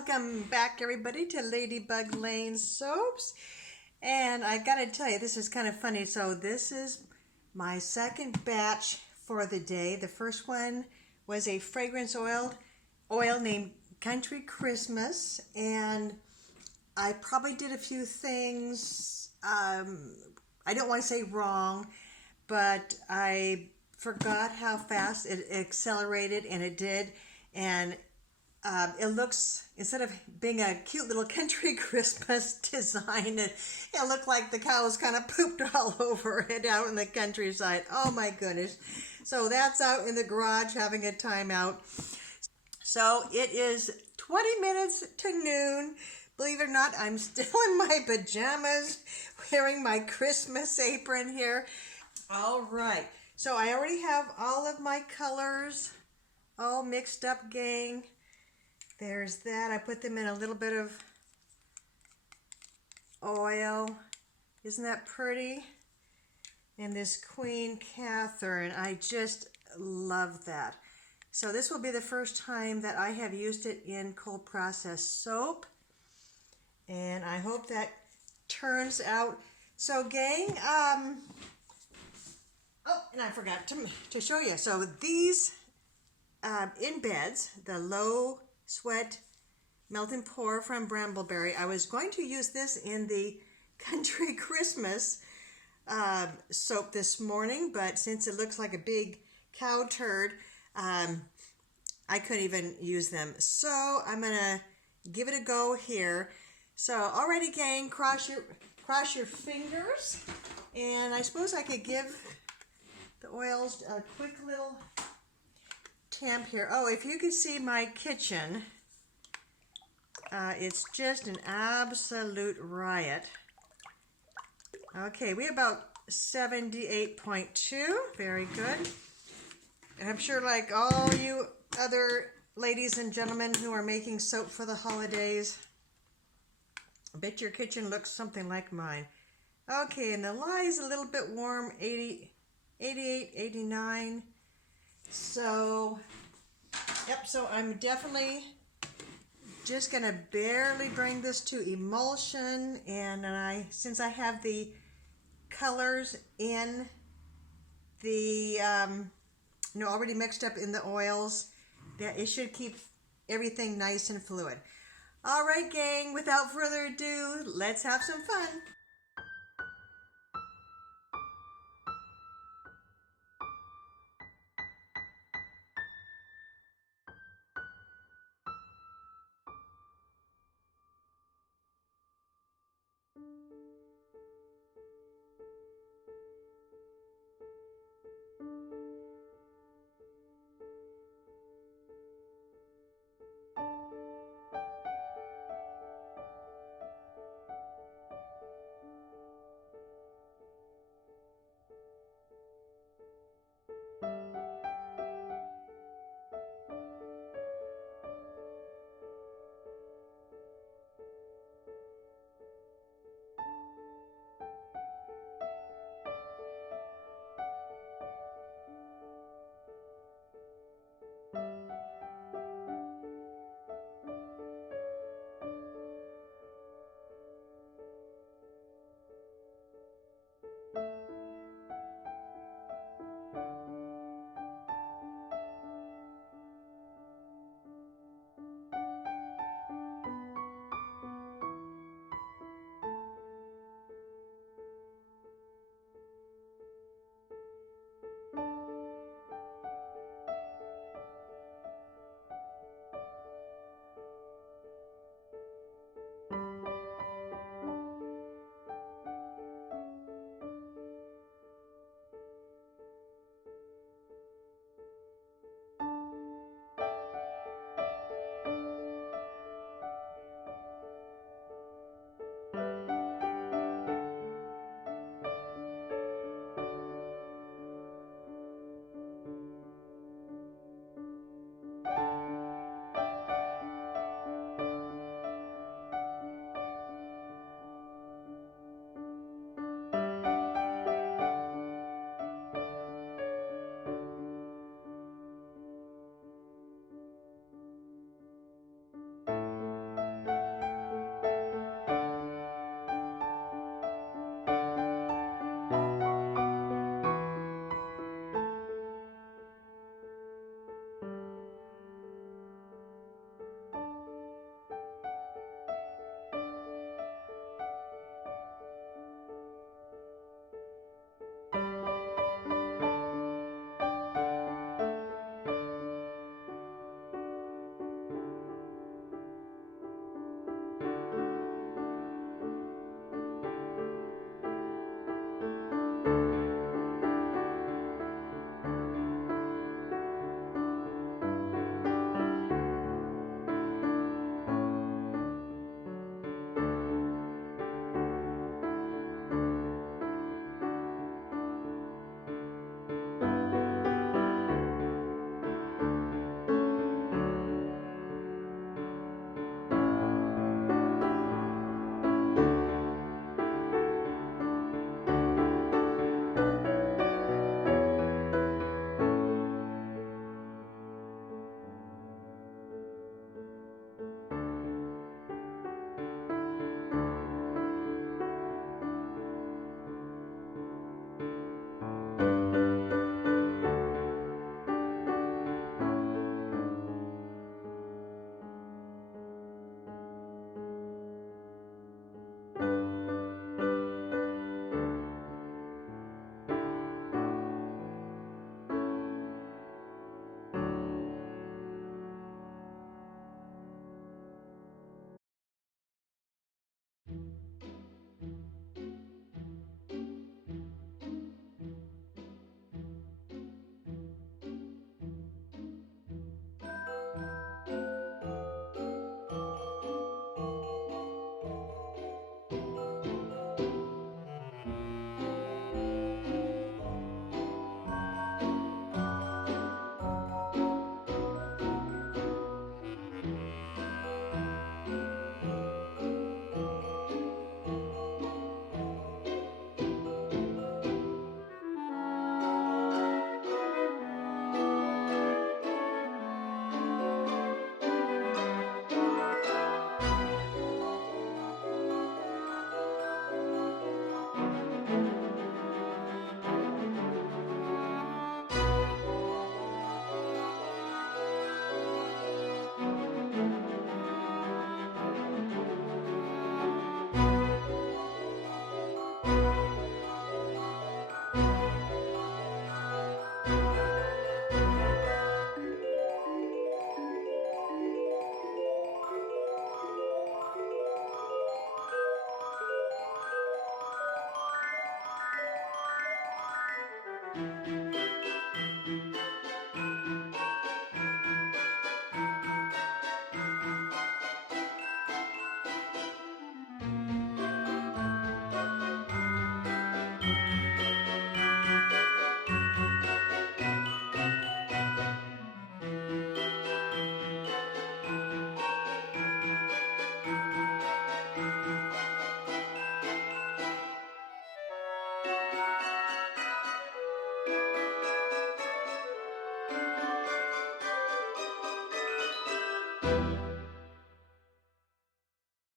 Welcome back, everybody, to Ladybug Lane Soaps. And I gotta tell you, this is kind of funny. So this is my second batch for the day. The first one was a fragrance oil named Country Christmas, and I probably did a few things, I don't want to say wrong, but I forgot how fast it accelerated, and it did. And it looks, instead of being a cute little country Christmas design, it looked like the cows kind of pooped all over it out in the countryside. Oh my goodness. So that's out in the garage having a timeout. So it is 20 minutes to noon. Believe it or not, I'm still in my pajamas, wearing my Christmas apron here. All right. So I already have all of my colors all mixed up, gang. There's that. I put them in a little bit of oil. Isn't that pretty? And this Queen Catherine, I just love that. So this will be the first time that I have used it in cold process soap. And I hope that turns out. So gang, oh, and I forgot to show you. So these in beds, the low sweat melt and pour from Brambleberry. I was going to use this in the Country Christmas soap this morning, but since it looks like a big cow turd, I couldn't even use them. So I'm gonna give it a go here. So alrighty, gang, cross your fingers, and I suppose I could give the oils a quick little tamp here. Oh, if you could see my kitchen, it's just an absolute riot. Okay, we have about 78.2. Very good. And I'm sure, like all you other ladies and gentlemen who are making soap for the holidays, I bet your kitchen looks something like mine. Okay, and the lye is a little bit warm, 80, 88, 89. So, yep, so I'm definitely just going to barely bring this to emulsion. And since I have the colors in the, already mixed up in the oils, that it should keep everything nice and fluid. All right, gang, without further ado, let's have some fun.